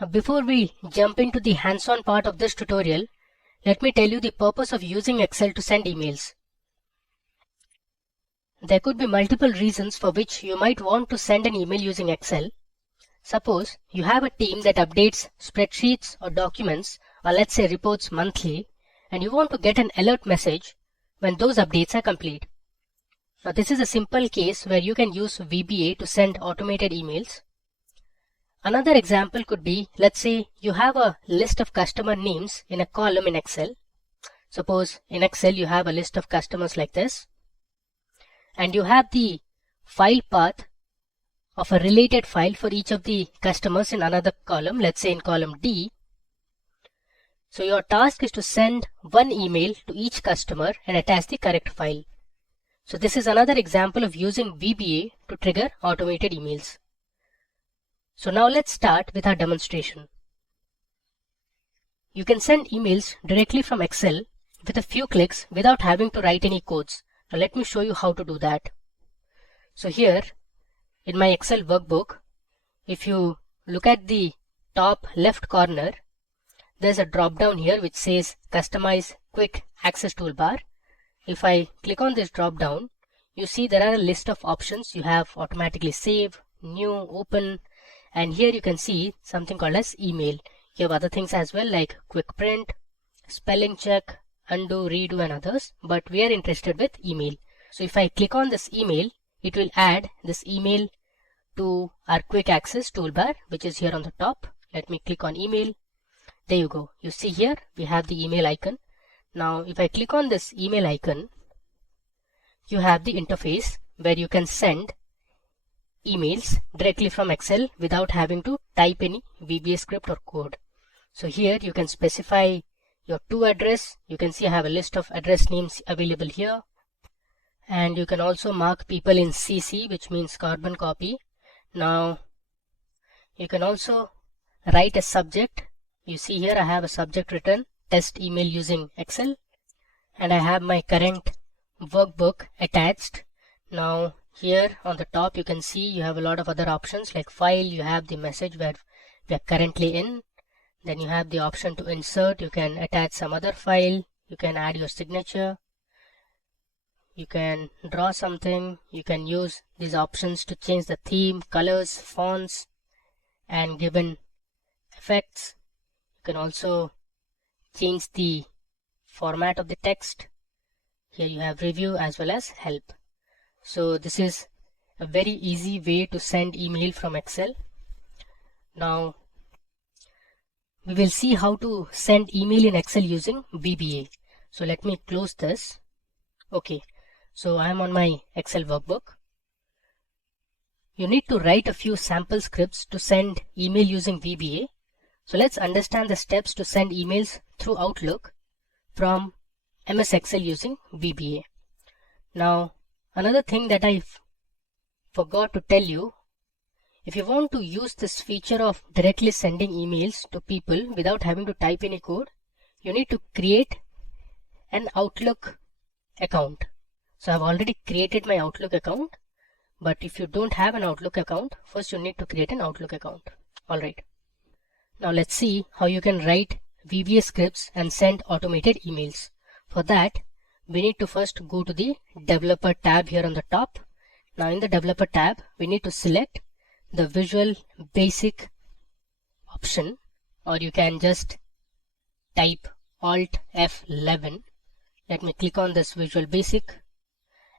Now, before we jump into the hands-on part of this tutorial, let me tell you the purpose of using Excel to send emails. There could be multiple reasons for which you might want to send an email using Excel. Suppose you have a team that updates spreadsheets or documents, or let's say reports monthly, and you want to get an alert message when those updates are complete. Now, this is a simple case where you can use VBA to send automated emails. Another example could be, let's say you have a list of customer names in a column in Excel. Suppose in Excel you have a list of customers like this, and you have the file path of a related file for each of the customers in another column, let's say in column D. So your task is to send one email to each customer and attach the correct file. So this is another example of using VBA to trigger automated emails. So now let's start with our demonstration. You can send emails directly from Excel with a few clicks without having to write any codes. Now let me show you how to do that. So here in my Excel workbook, if you look at the top left corner, there's a drop down here which says Customize Quick Access Toolbar. If I click on this drop down, you see there are a list of options. You have automatically save, new, open, and here you can see something called as email. You have other things as well like quick print, spelling check, undo, redo, and others, but we are interested with email. So if I click on this email, it will add this email to our quick access toolbar, which is here on the top. Let me click on email. There you go. You see here we have the email icon. Now if I click on this email icon, you have the interface where you can send emails directly from Excel without having to type any VBA script or code. So here you can specify your to address. You can see I have a list of address names available here, and you can also mark people in CC, which means carbon copy. Now you can also write a subject. You see here I have a subject written test email using Excel, and I have my current workbook attached. Now here on the top you can see you have a lot of other options like file. You have the message where we are currently in. Then you have the option to insert. You can attach some other file. You can add your signature. You can draw something. You can use these options to change the theme, colors, fonts, and given effects. You can also change the format of the text. Here you have review as well as help. So this is a very easy way to send email from Excel. Now we will see how to send email in Excel using VBA. So let me close this. Okay, so I am on my Excel workbook. You need to write a few sample scripts to send email using VBA. So let's understand the steps to send emails through Outlook from MS Excel using VBA. Now another thing that I forgot to tell you, if you want to use this feature of directly sending emails to people without having to type any code, you need to create an Outlook account. So I've already created my Outlook account, but if you don't have an Outlook account, first you need to create an Outlook account. Alright. Now let's see how you can write VBA scripts and send automated emails. For that, we need to first go to the Developer tab here on the top. Now in the Developer tab, we need to select the Visual Basic option, or you can just type Alt F11. Let me click on this Visual Basic,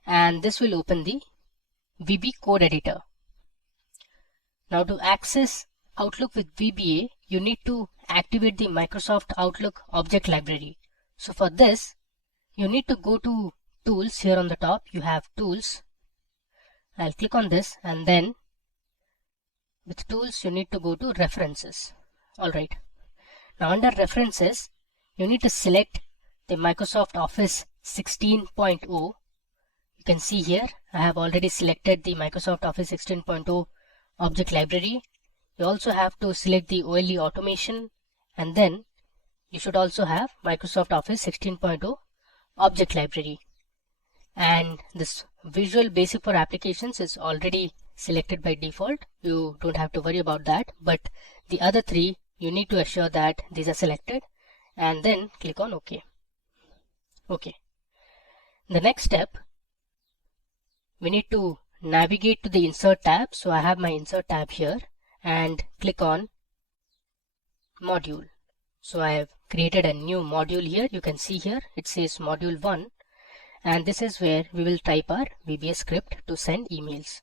and this will open the VB code editor. Now to access Outlook with VBA, you need to activate the Microsoft Outlook object library. So for this, you need to go to Tools. Here on the top you have Tools. I'll click on this, and then with Tools you need to go to References. Alright. Now under References, you need to select the Microsoft Office 16.0. You can see here I have already selected the Microsoft Office 16.0 object library. You also have to select the OLE automation, and then you should also have Microsoft Office 16.0 object library. And this Visual Basic for Applications is already selected by default. You don't have to worry about that, but the other three you need to assure that these are selected and then click on OK. Okay. The next step, we need to navigate to the Insert tab. So I have my Insert tab here and click on Module. So I have created a new module here. You can see here it says Module 1, and this is where we will type our VBA script to send emails.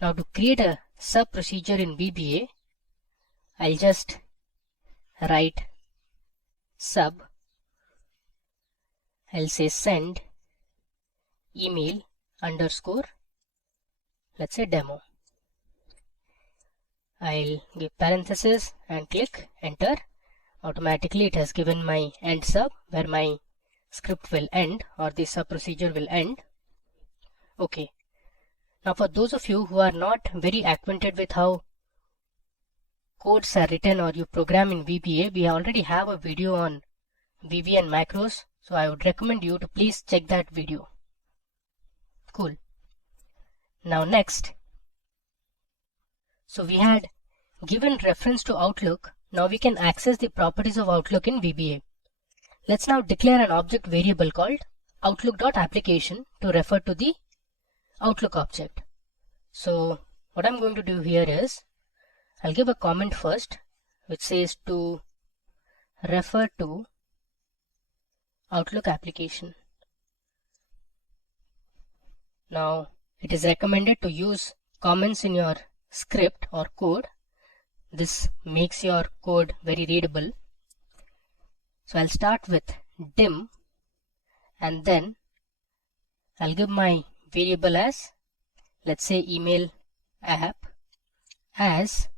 Now to create a sub procedure in VBA, I'll just write sub. I'll say send email underscore, let's say demo. I'll give parenthesis and click enter. Automatically it has given my end sub where my script will end, or the sub procedure will end. Okay. Now for those of you who are not very acquainted with how codes are written or you program in VBA, we already have a video on VB and macros, so I would recommend you to please check that video. Cool. Now next, so we had given reference to Outlook. Now we can access the properties of Outlook in VBA. Let's now declare an object variable called Outlook.application to refer to the Outlook object. So what I'm going to do here is I'll give a comment first which says to refer to Outlook application. Now it is recommended to use comments in your script or code. This makes your code very readable. So I'll start with dim and then I'll give my variable as, let's say, email app as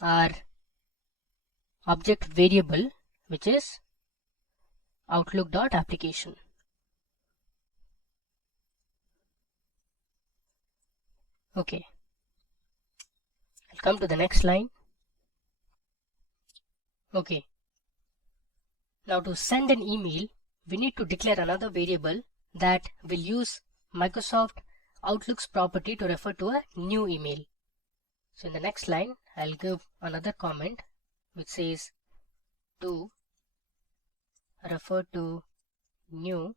our object variable, which is Outlook.application. Okay. I'll come to the next line. Okay. Now to send an email, we need to declare another variable that will use Microsoft Outlook's property to refer to a new email. So in the next line, I'll give another comment which says to refer to new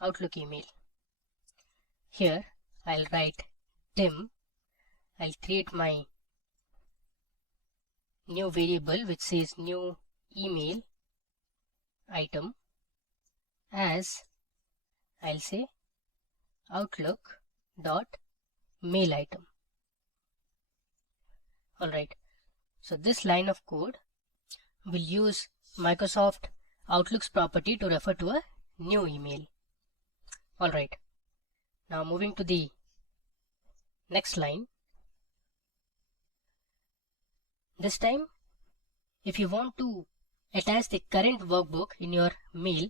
Outlook email. Here I'll write dim. I'll create my new variable which says new email item as, I'll say, Outlook dot mail item. Alright, so this line of code will use Microsoft Outlook's property to refer to a new email. Alright, now moving to the next line. This time, if you want to attach the current workbook in your mail,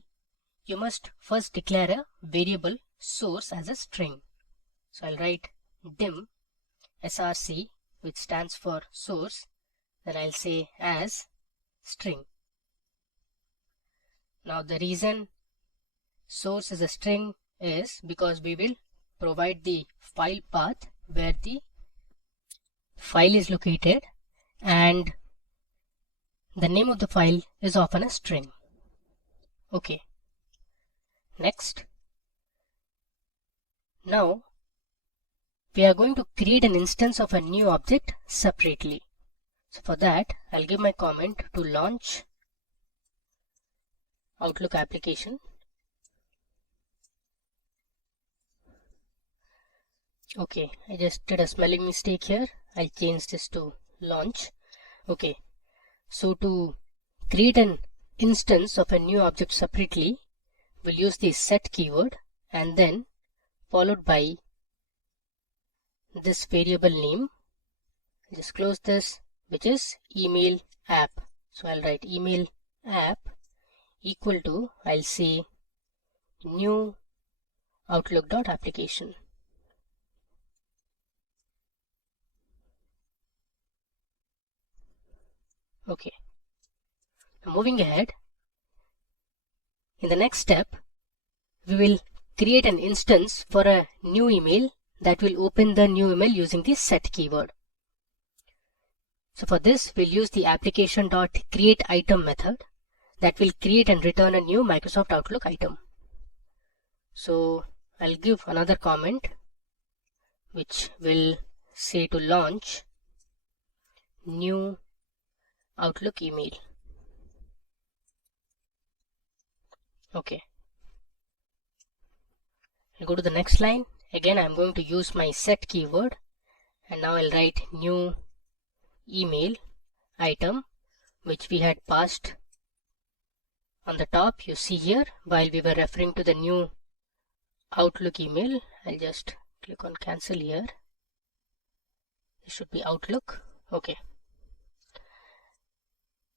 you must first declare a variable source as a string. So I'll write dim src, which stands for source, then I'll say as string. Now the reason source is a string is because we will provide the file path where the file is located, and the name of the file is often a string. Okay. Next. Now we are going to create an instance of a new object separately. So for that, I'll give my comment to launch Outlook application. Okay, I just did a spelling mistake here. I'll change this to launch. Okay, so to create an instance of a new object separately, we'll use the set keyword and then followed by this variable name. Just close this, which is email app. So I'll write email app equal to, I'll say, new Outlook.application. Okay. Moving ahead, in the next step, we will create an instance for a new email that will open the new email using the set keyword. So for this, we'll use the application.createItem method that will create and return a new Microsoft Outlook item. So I'll give another comment which will say to launch new Outlook email. Okay. I'll go to the next line. Again, I'm going to use my set keyword, and now I'll write new email item, which we had passed on the top. You see here, while we were referring to the new Outlook email, I'll just click on cancel here. This should be Outlook. Okay.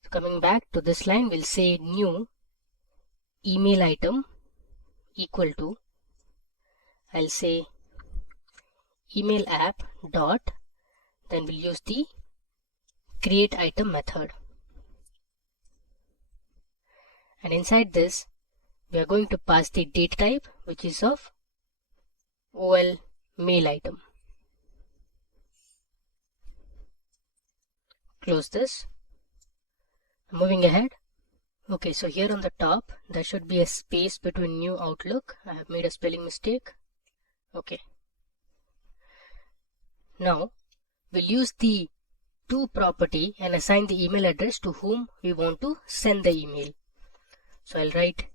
So coming back to this line, we'll say new email item equal to, I'll say email app dot, then we'll use the create item method, and inside this we are going to pass the date type, which is of OL mail item. Close this. Moving ahead. Okay, so here on the top there should be a space between new Outlook. I have made a spelling mistake. Okay. Now we'll use the to property and assign the email address to whom we want to send the email. So I'll write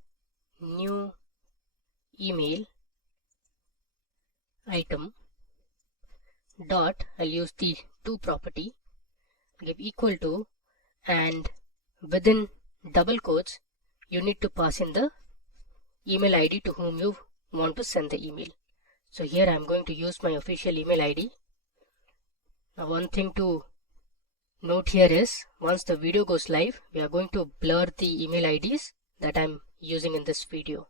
new email item dot, I'll use the to property, give equal to, and within double quotes you need to pass in the email ID to whom you want to send the email. So here I'm going to use my official email ID. Now one thing to note here is, once the video goes live, we are going to blur the email IDs that I'm using in this video.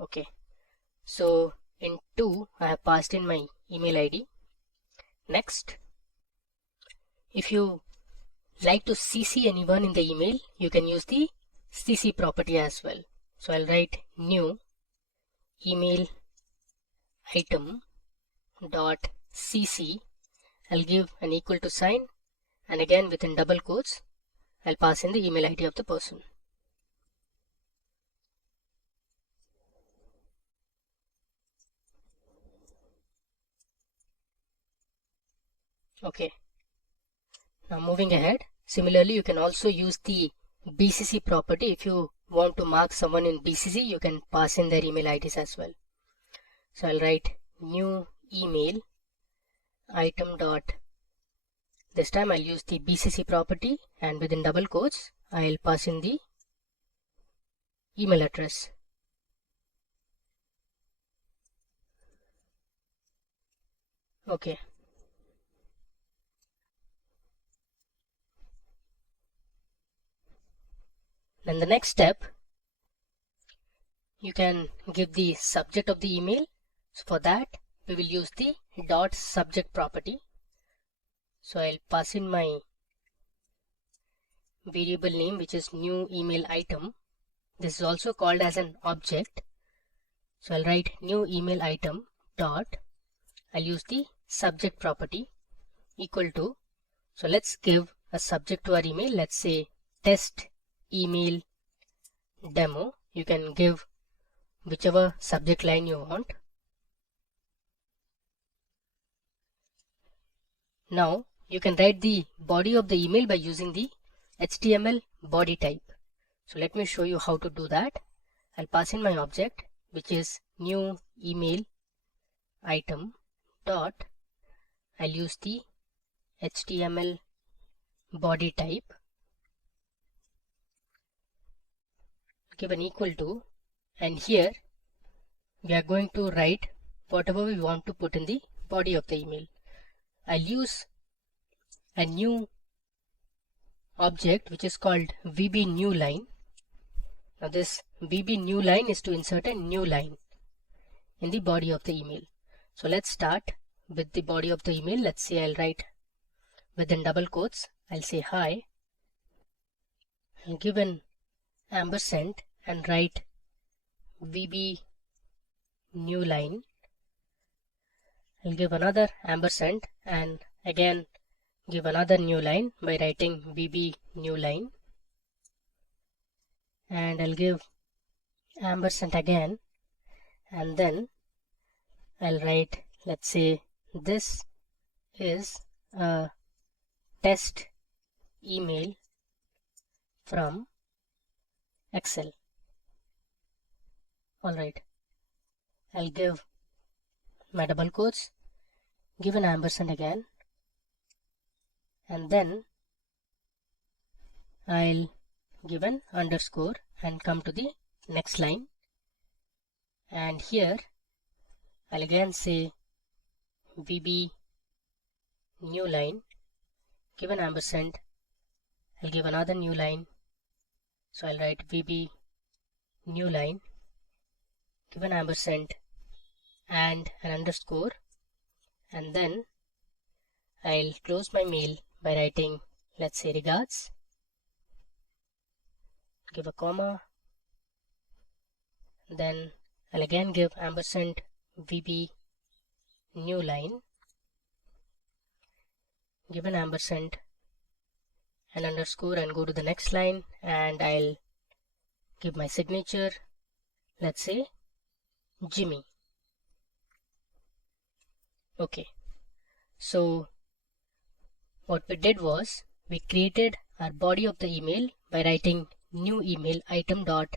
Okay, so in 2 I have passed in my email ID. Next, if you like to CC anyone in the email, you can use the CC property as well. So I'll write new email item dot CC. I'll give an equal to sign, and again within double quotes I'll pass in the email ID of the person. Okay. Now moving ahead, similarly you can also use the BCC property. If you want to mark someone in BCC, you can pass in their email IDs as well. So I'll write new email item dot, this time I'll use the BCC property, and within double quotes I'll pass in the email address. Okay. Then the next step, you can give the subject of the email. So for that we will use the dot subject property. So I'll pass in my variable name, which is new email item. This is also called as an object. So I'll write new email item dot, I'll use the subject property equal to, so let's give a subject to our email. Let's say test email demo. You can give whichever subject line you want. Now you can write the body of the email by using the HTML body type. So let me show you how to do that. I'll pass in my object, which is new email item dot, I'll use the HTML body type, give an equal to, and here we are going to write whatever we want to put in the body of the email. I'll use a new object which is called VB new line. Now this VB new line is to insert a new line in the body of the email. So let's start with the body of the email. Let's say I'll write within double quotes, I'll say hi, I'll give an ampersand and write VB new line. I'll give another ampersand and again give another new line by writing bb new line, and I'll give ampersand again, and then I'll write, let's say this is a test email from Excel. Alright, I'll give my double quotes, give an ampersand again, and then I'll give an underscore and come to the next line, and here I'll again say VB new line, give an ampersand, I'll give another new line, so I'll write VB new line, give an ampersand and an underscore, and then I'll close my mail by writing, let's say regards, give a comma, then I'll again give ampersand VB new line, give an ampersand and underscore and go to the next line, and I'll give my signature, let's say Jimmy. Okay, so what we did was we created our body of the email by writing new email item dot,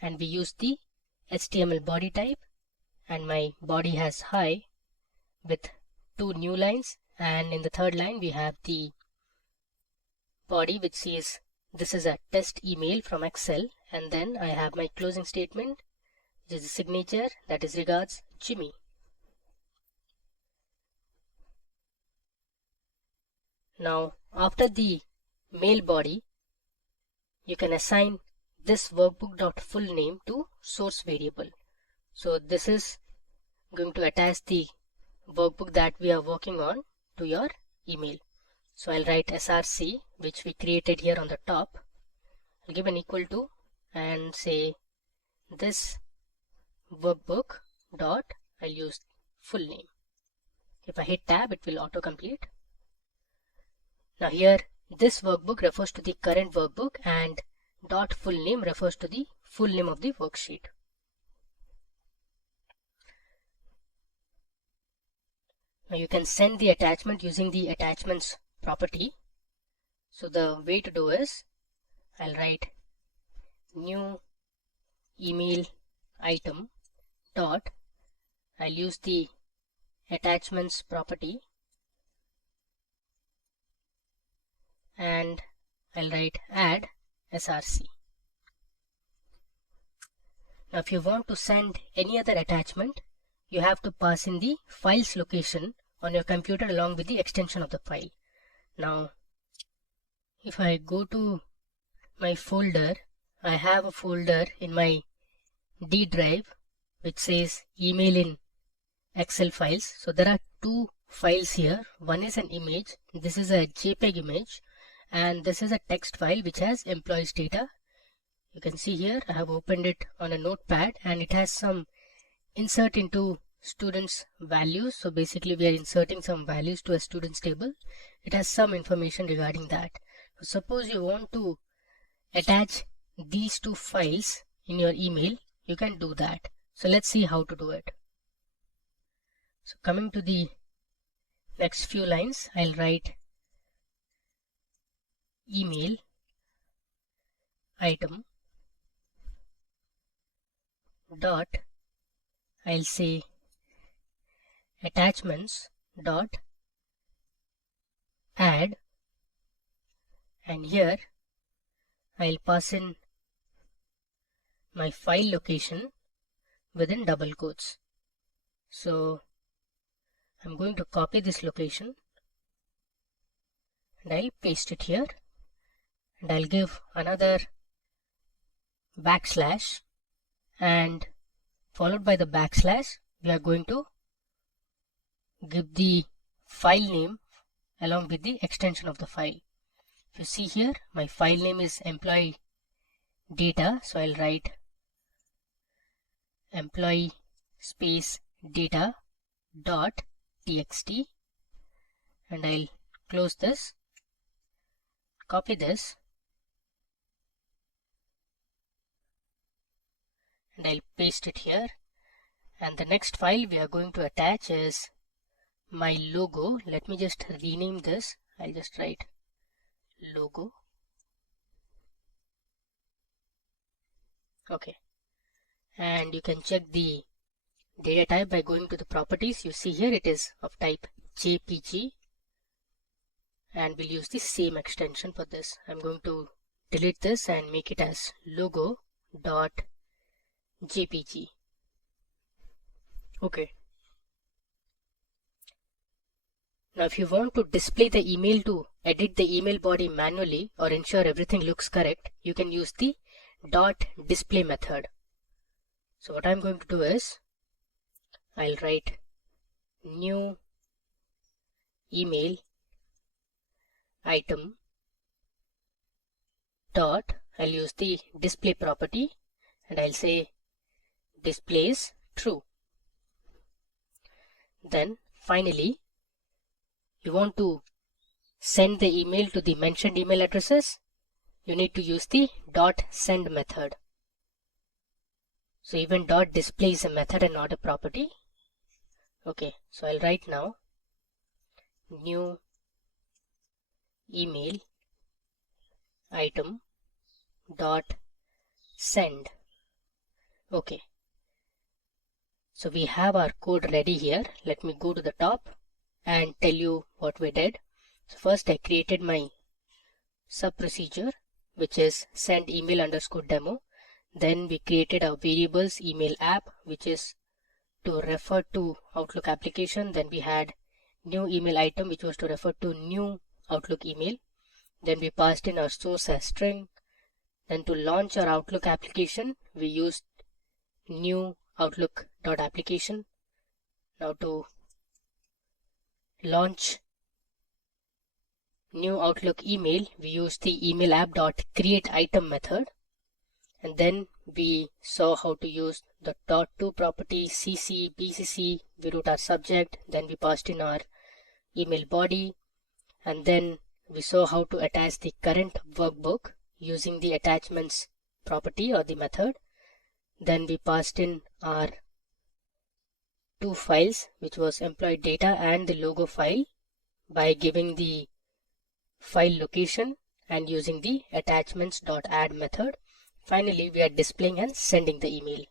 and we used the HTML body type, and my body has hi with 2 new lines, and in the third line we have the body which says this is a test email from Excel, and then I have my closing statement which is the signature, that is regards Jimmy. Now after the mail body, you can assign this workbook.full name to source variable. So this is going to attach the workbook that we are working on to your email. So I'll write src, which we created here on the top. I'll give an equal to and say this workbook dot, I'll use full name. If I hit tab, it will autocomplete. Now here this workbook refers to the current workbook, and dot full name refers to the full name of the worksheet. Now you can send the attachment using the attachments property. So the way to do is I'll write new email item dot, I'll use the attachments property, and I'll write add src. Now if you want to send any other attachment, you have to pass in the file's location on your computer along with the extension of the file. Now if I go to my folder, I have a folder in my D drive which says email in Excel files. So there are 2 files here. One is an image, this is a JPEG image, and this is a text file which has employees data. You can see here I have opened it on a notepad, and it has some insert into students values. So basically we are inserting some values to a students table. It has some information regarding that. So suppose you want to attach these 2 files in your email, you can do that. So let's see how to do it. So coming to the next few lines, I'll write email item dot, I'll say attachments dot add, and here I'll pass in my file location within double quotes. So I'm going to copy this location and I'll paste it here, and I'll give another backslash, and followed by the backslash we are going to give the file name along with the extension of the file. If you see here, my file name is employee data, so I'll write employee space data dot txt, and I'll close this, copy this, and I'll paste it here. And the next file we are going to attach is my logo. Let me just rename this. I'll just write logo. Okay, and you can check the data type by going to the properties. You see here it is of type JPG, and we'll use the same extension for this. I'm going to delete this and make it as logo.jpg. Okay. Now if you want to display the email to edit the email body manually or ensure everything looks correct, you can use the .display method. So what I'm going to do is I'll write new email item dot, I'll use the display property and I'll say displays true. Then finally you want to send the email to the mentioned email addresses, you need to use the .send method. So even .display is a method and not a property. Okay, so I'll write now new email item dot send. Okay, so we have our code ready here. Let me go to the top and tell you what we did. So first I created my sub procedure, which is send email underscore demo. Then we created our variables email app, which is to refer to Outlook application. Then we had new email item, which was to refer to new Outlook email. Then we passed in our source as string. Then to launch our Outlook application, we used new Outlook.application. Now to launch new Outlook email, we used the email app.createItem method. And then we saw how to use the .to property, CC, BCC, we wrote our subject, then we passed in our email body, and then we saw how to attach the current workbook using the attachments property or the method. Then we passed in our two files, which was employee data and the logo file, by giving the file location and using the attachments.add method. Finally, we are displaying and sending the email.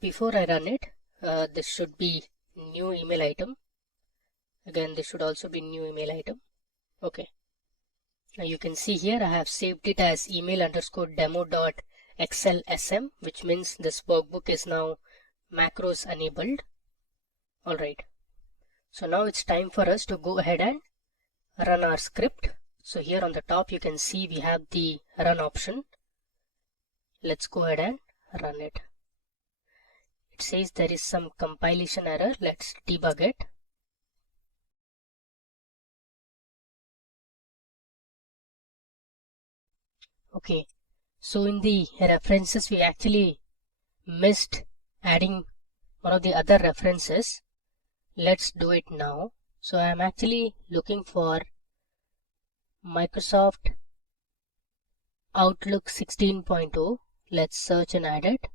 Before I run it, this should be new email item. Again, this should also be new email item. Okay. Now you can see here I have saved it as email underscore demo.xlsm, which means this workbook is now macros enabled. Alright. So now it's time for us to go ahead and run our script. So here on the top you can see we have the run option. Let's go ahead and run it. It says there is some compilation error. Let's debug it. Okay, so in the references we actually missed adding one of the other references. Let's do it now. So I'm actually looking for Microsoft Outlook 16.0. Let's search and add it.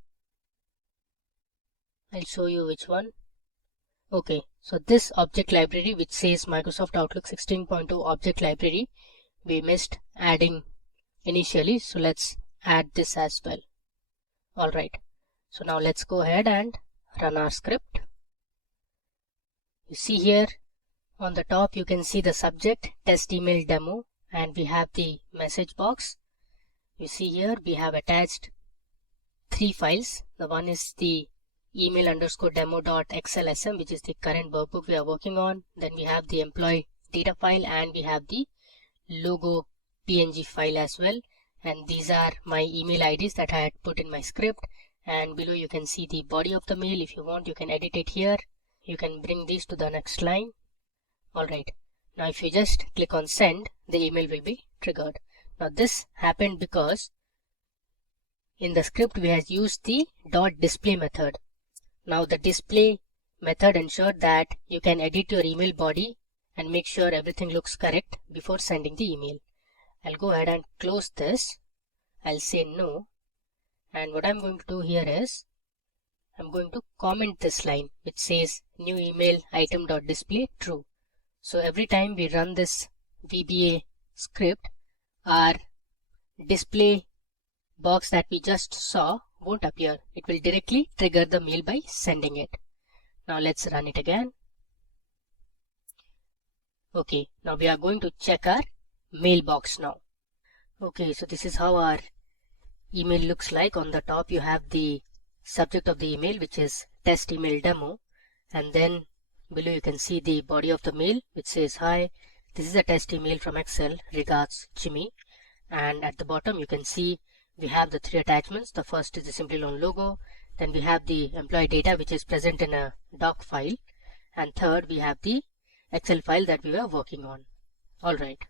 I'll show you which one. Okay, so this object library which says Microsoft Outlook 16.0 object library, we missed adding initially, so let's add this as well. Alright, so now let's go ahead and run our script. You see here on the top you can see the subject test email demo, and we have the message box. You see here we have attached three files. The one is the email underscore demo.xlsm, which is the current workbook we are working on. Then we have the employee data file, and we have the logo PNG file as well. And these are my email IDs that I had put in my script. And below you can see the body of the mail. If you want, you can edit it here. You can bring these to the next line. Alright, now if you just click on send, the email will be triggered. Now this happened because in the script we have used the .display method. Now the display method ensured that you can edit your email body and make sure everything looks correct before sending the email. I'll go ahead and close this. I'll say no, and what I'm going to do here is I'm going to comment this line which says new email item.display true. So every time we run this VBA script, our display box that we just saw won't appear. It will directly trigger the mail by sending it. Now let's run it again. Okay, now we are going to check our mailbox now. Okay, so this is how our email looks like. On the top you have the subject of the email, which is test email demo, and then below you can see the body of the mail which says, hi, this is a test email from Excel, regards Jimmy. And at the bottom you can see we have the 3 attachments. The first is the Simpliloan logo, then we have the employee data which is present in a doc file, and third we have the Excel file that we were working on. Alright.